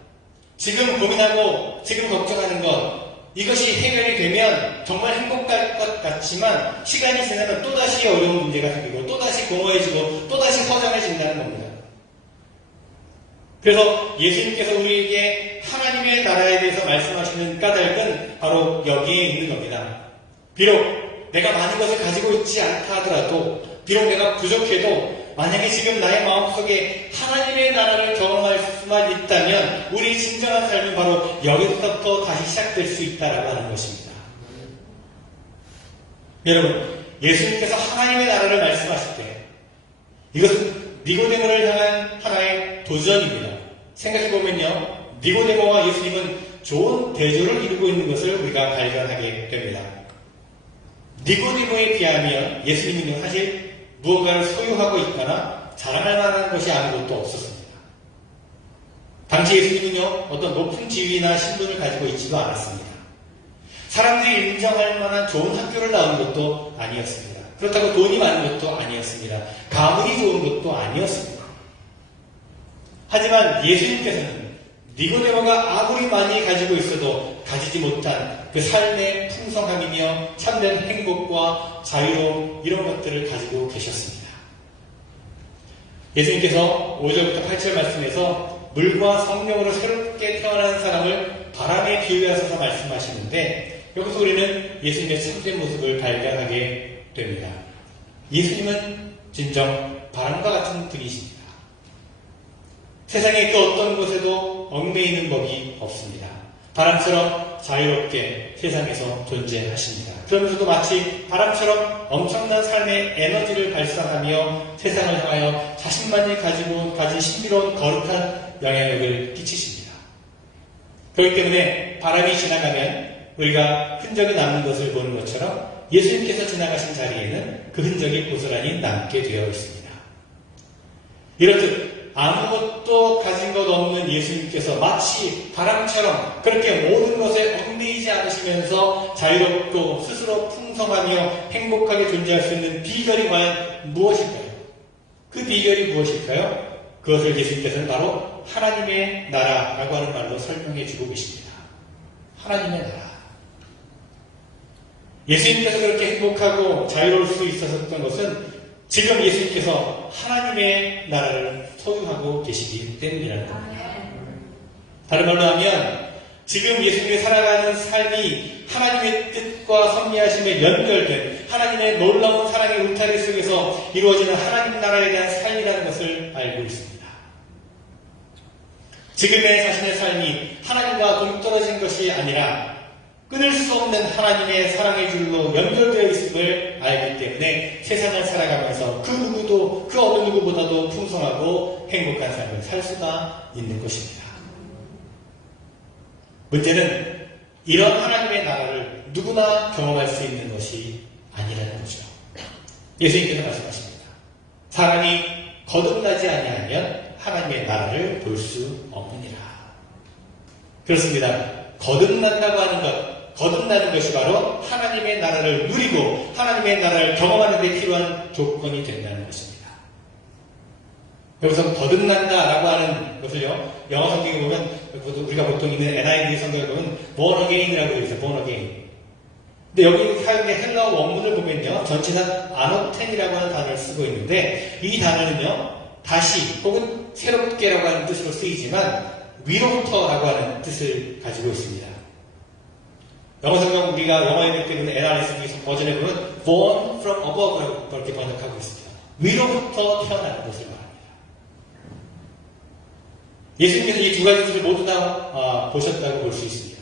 지금 고민하고 지금 걱정하는 것 이것이 해결이 되면 정말 행복할 것 같지만 시간이 지나면 또다시 어려운 문제가 생기고 또다시 공허해지고 또다시 허전해진다는 겁니다. 그래서 예수님께서 우리에게 하나님의 나라에 대해서 말씀하시는 까닭은 바로 여기에 있는 겁니다. 비록 내가 많은 것을 가지고 있지 않다 하더라도 비록 내가 부족해도 만약에 지금 나의 마음속에 하나님의 나라를 경험할 수만 있다면 우리 진정한 삶은 바로 여기서부터 다시 시작될 수 있다라고 하는 것입니다. 여러분, 예수님께서 하나님의 나라를 말씀하실 때 이것은 니고데모를 향한 하나의 도전입니다. 생각해보면요, 니고데모와 예수님은 좋은 대조를 이루고 있는 것을 우리가 발견하게 됩니다. 니고데모에 비하면 예수님은 사실 무언가를 소유하고 있거나 자랑할 만한 것이 아무것도 없었습니다. 당시 예수님은요, 어떤 높은 지위나 신분을 가지고 있지도 않았습니다. 사람들이 인정할 만한 좋은 학교를 나온 것도 아니었습니다. 그렇다고 돈이 많은 것도 아니었습니다. 가문이 좋은 것도 아니었습니다. 하지만 예수님께서는 니고데모가 아무리 많이 가지고 있어도 가지지 못한 그 삶의 풍성함이며 참된 행복과 자유로움 이런 것들을 가지고 계셨습니다. 예수님께서 5절부터 8절 말씀에서 물과 성령으로 새롭게 태어난 사람을 바람에 비유하셔서 말씀하시는데 여기서 우리는 예수님의 참된 모습을 발견하게 됩니다. 예수님은 진정 바람과 같은 분이십니다. 세상의 그 어떤 곳에도 얽매이는 법이 없습니다. 바람처럼 자유롭게 세상에서 존재하십니다. 그러면서도 마치 바람처럼 엄청난 삶의 에너지를 발산하며 세상을 향하여 자신만이 가진 신비로운 거룩한 영향력을 끼치십니다. 그렇기 때문에 바람이 지나가면 우리가 흔적이 남는 것을 보는 것처럼 예수님께서 지나가신 자리에는 그 흔적이 고스란히 남게 되어 있습니다. 이렇듯 아무것도 가진 것 없는 예수님께서 마치 바람처럼 그렇게 모든 것에 얽매이지 않으시면서 자유롭고 스스로 풍성하며 행복하게 존재할 수 있는 비결이 과연 무엇일까요? 그 비결이 무엇일까요? 그것을 예수님께서는 바로 하나님의 나라라고 하는 말로 설명해 주고 계십니다. 하나님의 나라. 예수님께서 그렇게 행복하고 자유로울 수 있었던 것은 지금 예수님께서 하나님의 나라를 소유하고 계시기 때문이라는 겁니다. 다른 말로 하면 지금 예수님이 살아가는 삶이 하나님의 뜻과 섭리하심에 연결된 하나님의 놀라운 사랑의 울타리 속에서 이루어지는 하나님 나라에 대한 삶이라는 것을 알고 있습니다. 지금의 자신의 삶이 하나님과 동떨어진 것이 아니라 끊을 수 없는 하나님의 사랑의 줄로 연결되어 있음을 알기 때문에 세상을 살아가면서 그 누구도 그 어느 누구보다도 풍성하고 행복한 삶을 살 수가 있는 것입니다. 문제는 이런 하나님의 나라를 누구나 경험할 수 있는 것이 아니라는 거죠. 예수님께서 말씀하십니다. 사람이 거듭나지 아니하면 하나님의 나라를 볼 수 없느니라. 그렇습니다. 거듭난다고 하는 것, 거듭나는 것이 바로 하나님의 나라를 누리고 하나님의 나라를 경험하는 데 필요한 조건이 된다는 것입니다. 여기서 거듭난다라고 하는 것을요, 영어 성경에 보면 우리가 보통 있는 NIV 성경에 보면 born again이라고 되어 있어요. born again. 근데 여기 사용된 헬라어 원문을 보면요, 전치사 아노텐이라고 하는 단어를 쓰고 있는데 이 단어는요, 다시 혹은 새롭게라고 하는 뜻으로 쓰이지만 위로부터라고 하는 뜻을 가지고 있습니다. 영어 성경 우리가 영어 읽을 때는 NRSV 버전에 보면 born from above라고 그렇게 번역하고 있습니다. 위로부터 태어나는 것을 말합니다. 예수님께서 이 두 가지들을 모두 다 보셨다고 볼 수 있습니다.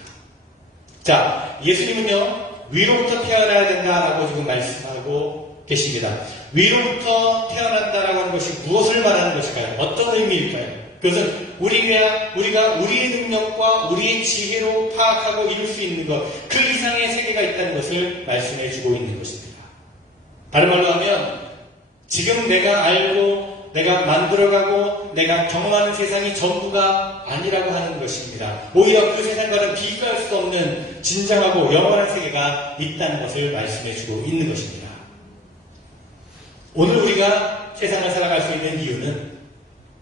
자, 예수님은요, 위로부터 태어나야 된다라고 지금 말씀하고 계십니다. 위로부터 태어난다라고 하는 것이 무엇을 말하는 것일까요? 어떤 의미일까요? 그것은 우리가 우리의 능력과 우리의 지혜로 파악하고 이룰 수 있는 것, 그 이상의 세계가 있다는 것을 말씀해 주고 있는 것입니다. 다른 말로 하면 지금 내가 알고 내가 만들어가고 내가 경험하는 세상이 전부가 아니라고 하는 것입니다. 오히려 그 세상과는 비교할 수 없는 진정하고 영원한 세계가 있다는 것을 말씀해 주고 있는 것입니다. 오늘 우리가 세상을 살아갈 수 있는 이유는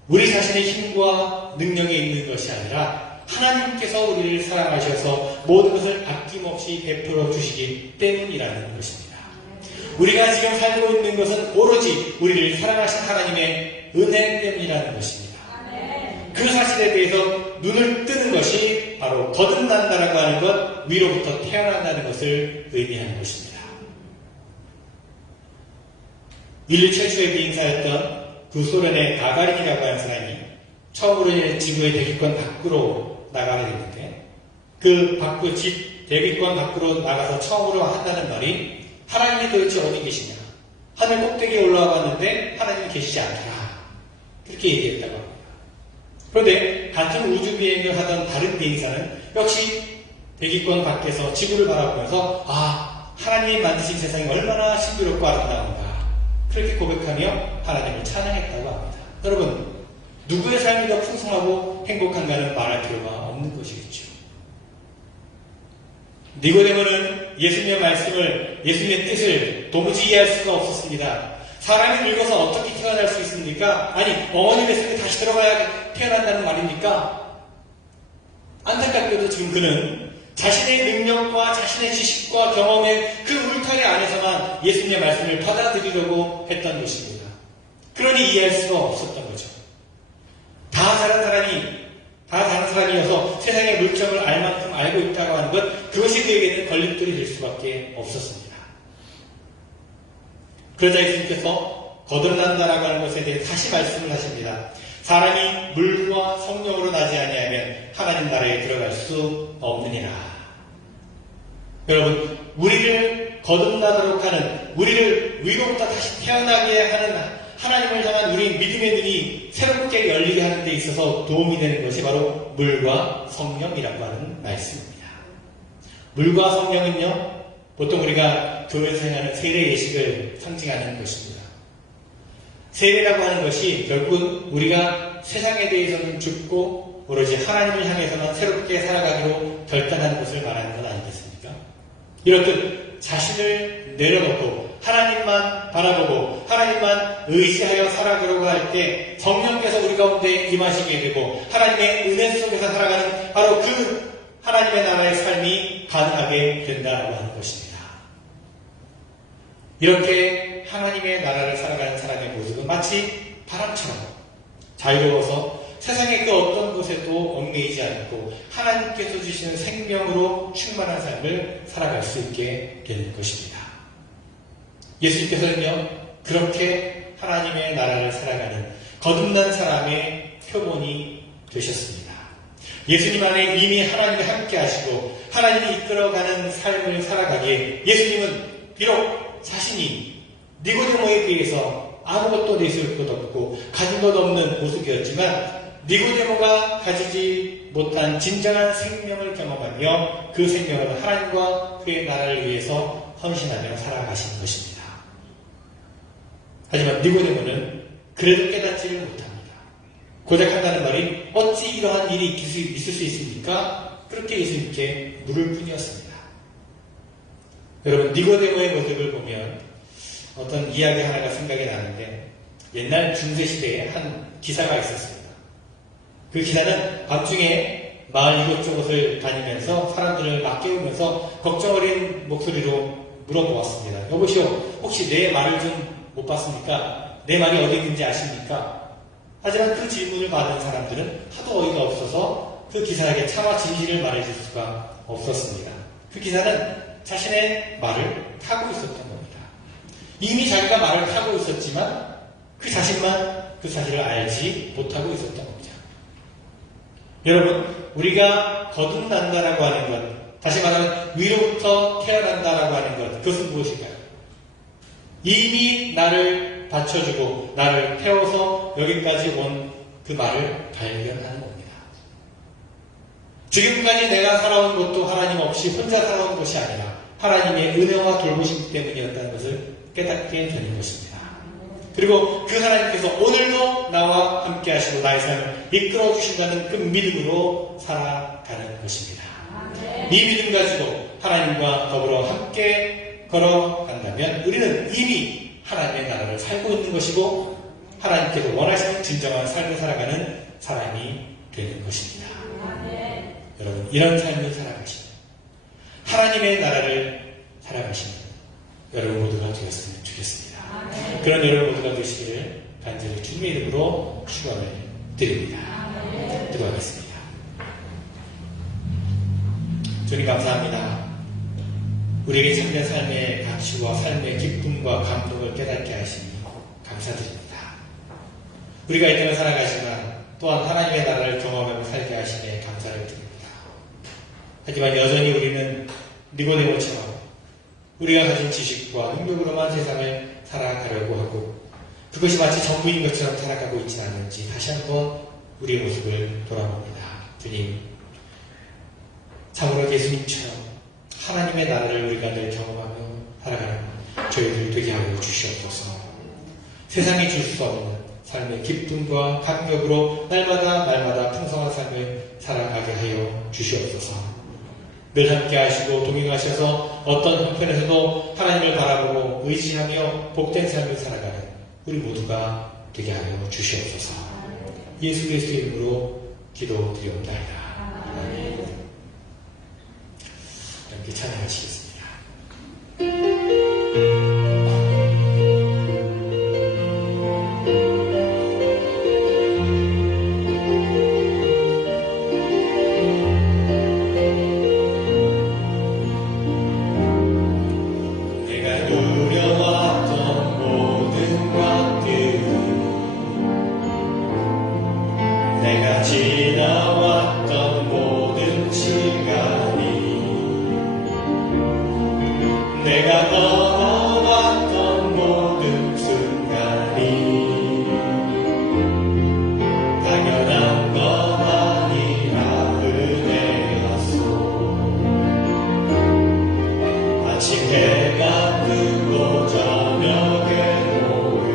우리 자신의 힘과 능력에 있는 것이 아니라 하나님께서 우리를 사랑하셔서 모든 것을 아낌없이 베풀어 주시기 때문이라는 것입니다. 우리가 지금 살고 있는 것은 오로지 우리를 사랑하신 하나님의 은혜 때문이라는 것입니다. 그 사실에 대해서 눈을 뜨는 것이 바로 거듭난다라고 하는 것, 위로부터 태어난다는 것을 의미하는 것입니다. 인류 최초의 비행사였던 그 소련의 가가린이라고 하는 사람이 처음으로 지구의 대기권 밖으로 나가게 됐는데, 그 대기권 밖으로 나가서 처음으로 한다는 말이 하나님이 도대체 어디 계시냐? 하늘 꼭대기에 올라와 봤는데 하나님이 계시지 않더라. 그렇게 얘기했다고 합니다. 그런데 같은 우주 비행을 하던 다른 비행사는 역시 대기권 밖에서 지구를 바라보면서 하나님이 만드신 세상이 얼마나 신비롭고 아름다운가, 그렇게 고백하며 하나님을 찬양했다고 합니다. 여러분, 누구의 삶이 더 풍성하고 행복한가는 말할 필요가 없는 것이겠죠. 니고데모는 예수님의 말씀을, 예수님의 뜻을 도무지 이해할 수가 없었습니다. 사람이 늙어서 어떻게 태어날 수 있습니까? 아니, 어머니 뱃속에 다시 들어가야 태어난다는 말입니까? 안타깝게도 지금 그는 자신의 능력과 자신의 지식과 경험의 그 울타리 안에서만 예수님의 말씀을 받아들이려고 했던 것입니다. 그러니 이해할 수가 없었던 거죠. 다 다른 사람이어서 세상의 물정을 알 만큼 알고 있다고 하는 것, 그것이 그에게는 걸림돌이 될 수밖에 없었습니다. 그러자 예수님께서 거듭난다라고 하는 것에 대해 다시 말씀을 하십니다. 사람이 물과 성령으로 나지 아니하면 하나님 나라에 들어갈 수 없느니라. 여러분, 우리를 거듭나도록 하는, 우리를 위로부터 다시 태어나게 하는 하나님을 향한 우리 믿음의 눈이 새롭게 열리게 하는 데 있어서 도움이 되는 것이 바로 물과 성령이라고 하는 말씀입니다. 물과 성령은요, 보통 우리가 교회에서 하는 세례 예식을 상징하는 것입니다. 세례라고 하는 것이 결국 우리가 세상에 대해서는 죽고 오로지 하나님을 향해서만 새롭게 살아가기로 결단하는 것을 말하는 것 아니겠습니까? 이렇듯 자신을 내려놓고 하나님만 바라보고 하나님만 의지하여 살아가려고 할 때 성령께서 우리 가운데 임하시게 되고 하나님의 은혜 속에서 살아가는 바로 그 하나님의 나라의 삶이 가능하게 된다고 하는 것입니다. 이렇게 하나님의 나라를 살아가는 사람의 모습은 마치 바람처럼 자유로워서 세상의 그 어떤 곳에도 얽매이지 않고 하나님께서 주시는 생명으로 충만한 삶을 살아갈 수 있게 되는 것입니다. 예수님께서는요, 그렇게 하나님의 나라를 살아가는 거듭난 사람의 표본이 되셨습니다. 예수님 안에 이미 하나님이 함께 하시고 하나님이 이끌어가는 삶을 살아가기에 예수님은 비록 자신이 니고데모에 비해서 아무것도 내세울 것 없고 가진 것 없는 모습이었지만 니고데모가 가지지 못한 진정한 생명을 경험하며 그 생명을 하나님과 그의 나라를 위해서 헌신하며 살아가시는 것입니다. 하지만 니고데모는 그래도 깨닫지를 못합니다. 고작 한다는 말이 어찌 이러한 일이 있을 수 있습니까? 그렇게 예수님께 물을 뿐이었습니다. 여러분, 니고데모의 모습을 보면 어떤 이야기 하나가 생각이 나는데, 옛날 중세시대에 한 기사가 있었습니다. 그 기사는 밤중에 마을 이곳저곳을 다니면서 사람들을 막 깨우면서 걱정 어린 목소리로 물어보았습니다. 여보시오, 혹시 내 말을 좀 못 봤습니까? 내 말이 어디 있는지 아십니까? 하지만 그 질문을 받은 사람들은 하도 어이가 없어서 그 기사에게 차마 진실을 말해줄 수가 없었습니다. 그 기사는 자신의 말을 타고 있었던 겁니다. 이미 자기가 말을 타고 있었지만 그 자신만 그 사실을 알지 못하고 있었던 겁니다. 여러분, 우리가 거듭난다라고 하는 것, 다시 말하면 위로부터 태어난다라고 하는 것, 그것은 무엇일까요? 이미 나를 받쳐주고 나를 태워서 여기까지 온 그 말을 발견하는 겁니다. 지금까지 내가 살아온 것도 하나님 없이 혼자 살아온 것이 아니라 하나님의 은혜와 돌보심 때문이었다는 것을 깨닫게 되는 것입니다. 그리고 그 하나님께서 오늘도 나와 함께 하시고 나의 삶을 이끌어 주신다는 그 믿음으로 살아가는 것입니다. 이 믿음 가지고 하나님과 더불어 함께 걸어간다면 우리는 이미 하나님의 나라를 살고 있는 것이고 하나님께서 원하시는 진정한 삶을 살아가는 사람이 되는 것입니다. 여러분, 이런 삶을 살아가시면 하나님의 나라를 살아가시는 여러분 모두가 되었으면 좋겠습니다. 그런 여러분 모두가 되시기를 간절히 주님의 이름으로 축원을 드립니다. 기도하겠습니다. 주님 감사합니다. 우리에게 참된 삶의 가치와 삶의 기쁨과 감동을 깨닫게 하시니 감사드립니다. 우리가 이 땅을 살아가지만 또한 하나님의 나라를 경험하며 살게 하시니 감사를 드립니다. 하지만 여전히 우리는 니고데모처럼 우리가 가진 지식과 능력으로만 세상을 살아가려고 하고 그것이 마치 전부인 것처럼 살아가고 있지 않는지 다시 한번 우리의 모습을 돌아봅니다. 주님, 참으로 예수님처럼 하나님의 나라를 우리가 늘 경험하며 살아가는 저희들 되게 하여 주시옵소서. 세상이 줄 수 없는 삶의 기쁨과 감격으로 날마다 풍성한 삶을 살아가게 하여 주시옵소서. 늘 함께 하시고 동행하셔서 어떤 형편에서도 하나님을 바라보고 의지하며 복된 삶을 살아가는 우리 모두가 되게 하여 주시옵소서. 예수 그리스도의 이름으로 기도드리옵나이다. 아멘. 함께 찬양하시겠습니다. 지나왔던 모든 시간이 내가 넘어왔던 모든 순간이 당연한 건 아니라 은혜였소. 아침 해가 뜨고 저녁에 노을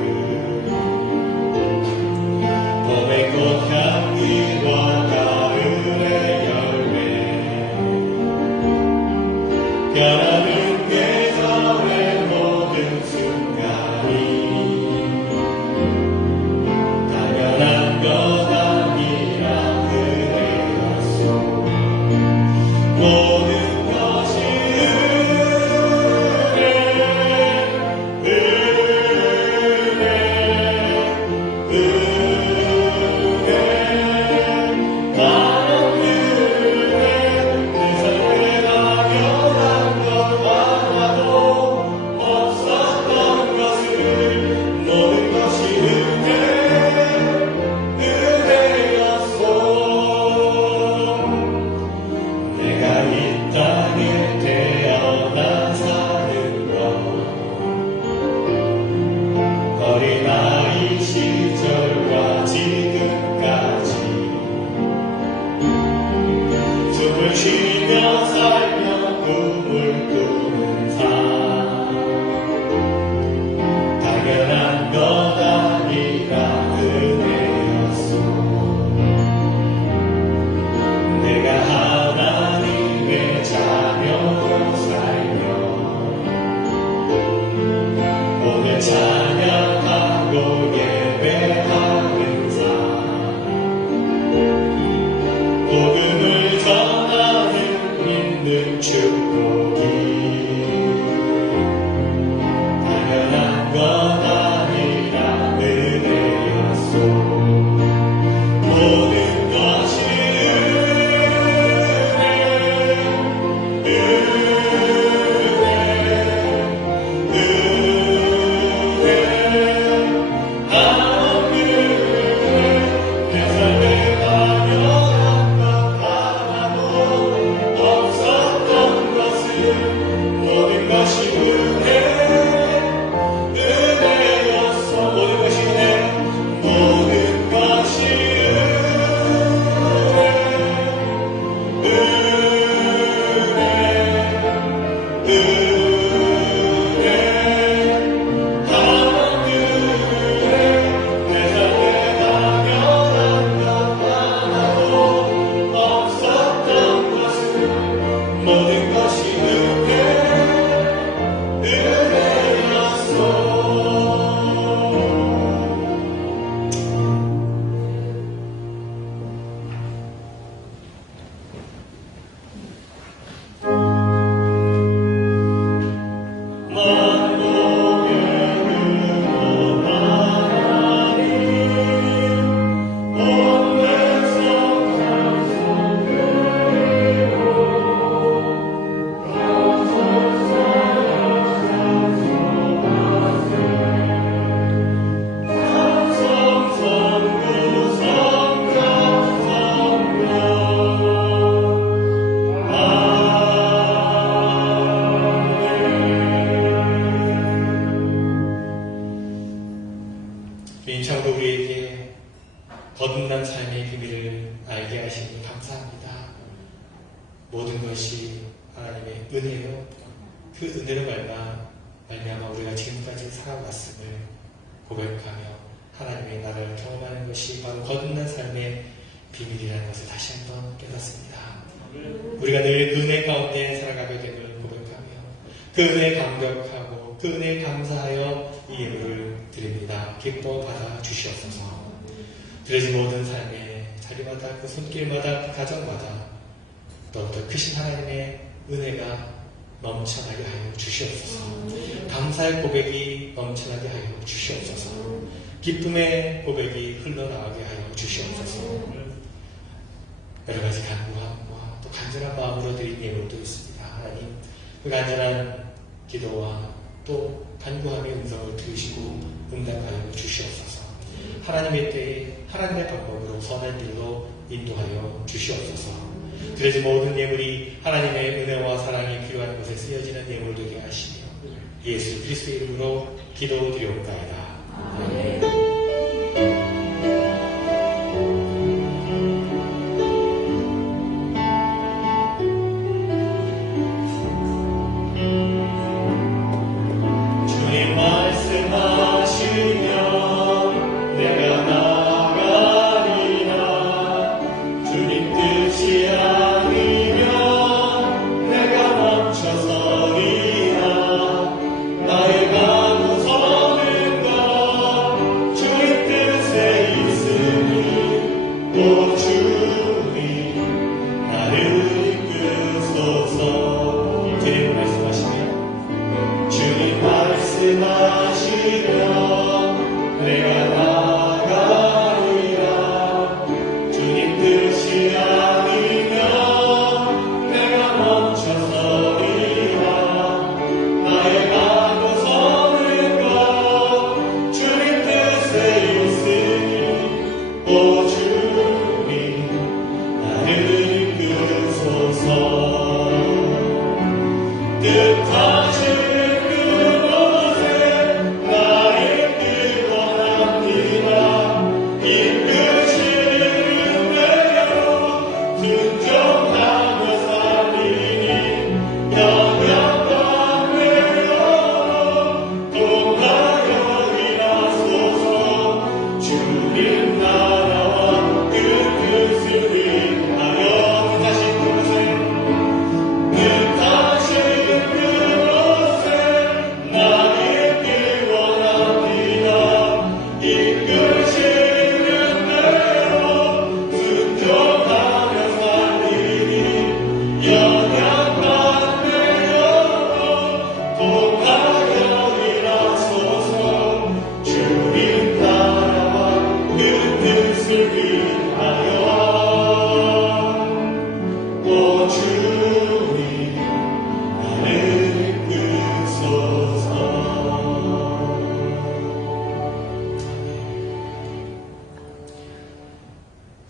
봄의 꽃향기와 우리의 거듭난 삶의 비밀을 알게 하시니 감사합니다. 모든 것이 하나님의 은혜요. 그 은혜로 말미암아 우리가 지금까지 살아왔음을 고백하며 하나님의 나라를 경험하는 것이 바로 거듭난 삶의 비밀이라는 것을 다시 한번 깨닫습니다. 우리가 늘 은혜 가운데 살아가게 됨을 고백하며 그 은혜에 감격하고 그 은혜에 감사하여 이 예물을 드립니다. 기뻐 받아 주시옵소서. 그래서 모든 삶의 자리마다 그 손길마다 그 가정마다 더욱더 크신 하나님의 은혜가 넘쳐나게 하여 주시옵소서. 감사의 고백이 넘쳐나게 하여 주시옵소서. 기쁨의 고백이 흘러나가게 하여 주시옵소서. 여러 가지 간구함과 또 간절한 마음으로 드린 예물도 있습니다. 하나님, 그 간절한 기도와 또 간구함의 음성을 들으시고 응답하여 주시옵소서. 하나님의 때에 하나님의 방법으로 선한 길로 인도하여 주시옵소서. 그래서 모든 예물이 하나님의 은혜와 사랑이 필요한 곳에 쓰여지는 예물 되게 하시며 예수 그리스도의 이름으로 기도드리옵나이다. 아멘.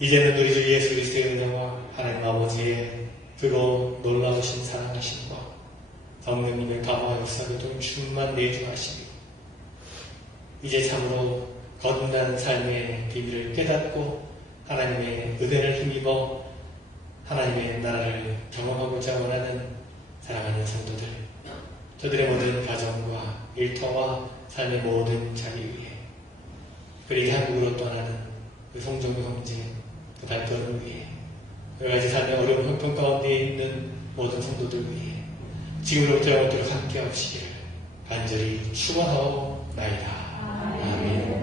이제는 우리 주 예수 그리스도의 은혜와 하나님 아버지의 그로 놀라우신 사랑하심과 성령님의 감화 역사를 충만 내주하시니 이제 참으로 거듭난 삶의 비밀을 깨닫고 하나님의 은혜를 힘입어 하나님의 나라를 경험하고자 원하는 사랑하는 성도들, 저들의 모든 가정과 일터와 삶의 모든 자리 위에, 그리고 한국으로 떠나는 그 성정교 형제, 그 발걸음을 위해, 여러 가지 삶의 어려운 형편 가운데 있는 모든 성도들 위해 지금부터 영원토록 함께 하시기를 간절히 축원하옵나이다. 아멘.